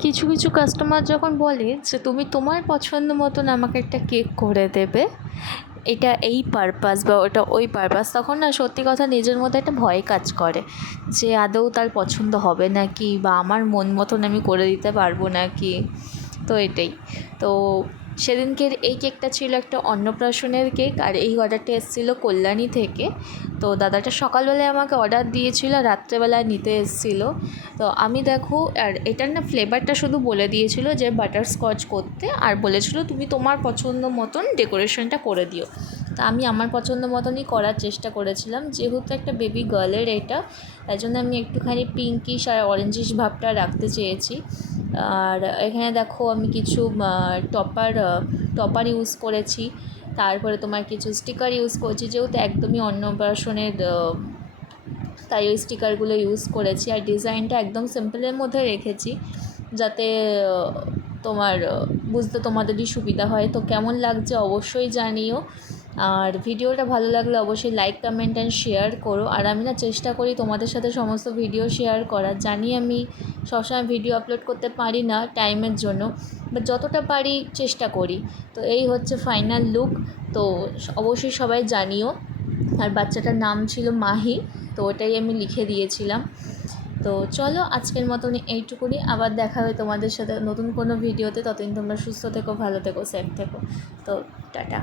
কিছু কিছু কাস্টমার যখন বলে যে, তুমি তোমার পছন্দ মতন আমাকে একটা কেক করে দেবে, এটা এই পারপাস বা ওটা ওই পারপাস তখন না সত্যি কথা নিজের মধ্যে একটা ভয় কাজ করে যে, আদৌ তার পছন্দ হবে নাকি বা আমার মন মতন আমি করে দিতে পারব নাকি? তো এটাই। তো সেদিনকের এই কেকটা ছিল একটা অন্নপ্রাশনের কেক আর এই অর্ডারটা এসেছিল কল্যাণী থেকে। তো দাদাটা সকালবেলায় আমাকে অর্ডার দিয়েছিল রাত্রেবেলায় নিতে এসেছিল। তো আমি দেখো, আর এটার না ফ্লেভারটা শুধু বলে দিয়েছিল যে বাটারস্কচ করতে আর বলেছিল তুমি তোমার পছন্দ মতন ডেকোরেশনটা করে দিও। তা আমি আমার পছন্দ মতনই করার চেষ্টা করেছিলাম। যেহেতু একটা বেবি গার্লের এটা, তাই জন্য আমি একটুখানি পিঙ্কিশ আর অরেঞ্জিশ ভাবটা রাখতে চেয়েছি। আর এখানে দেখো আমি কিছু টপার টপার ইউজ করেছি। তারপরে তোমার কিছু স্টিকার ইউজ করেছি। যেহেতু একদমই অন্নপ্রাশনের তাই ওই স্টিকারগুলো ইউজ করেছি। আর ডিজাইনটা একদম সিম্পলের মধ্যে রেখেছি। যাতে তোমার বুঝতে তোমাদেরই সুবিধা হয়। তো কেমন লাগছে অবশ্যই জানিও। আর ভিডিওটা ভালো লাগলে অবশ্যই লাইক কমেন্ট অ্যান্ড শেয়ার করো। আর আমি না চেষ্টা করি তোমাদের সাথে সমস্ত ভিডিও শেয়ার করার। জানি আমি সবসময় ভিডিও আপলোড করতে পারি না টাইমের জন্য বাট যতটা পারি চেষ্টা করি। তো এই হচ্ছে ফাইনাল লুক তো অবশ্যই সবাই জানিও। আর বাচ্চাটার নাম ছিল মাহি, তো ওটাই আমি লিখে দিয়েছিলাম। তো চলো আজকের মতন এইটুকুনি। আবার দেখা হবে তোমাদের সাথে নতুন কোনো ভিডিওতে ততদিন তোমরা সুস্থ থেকো, ভালো থেকো সেফ থেকো। তো টাটা।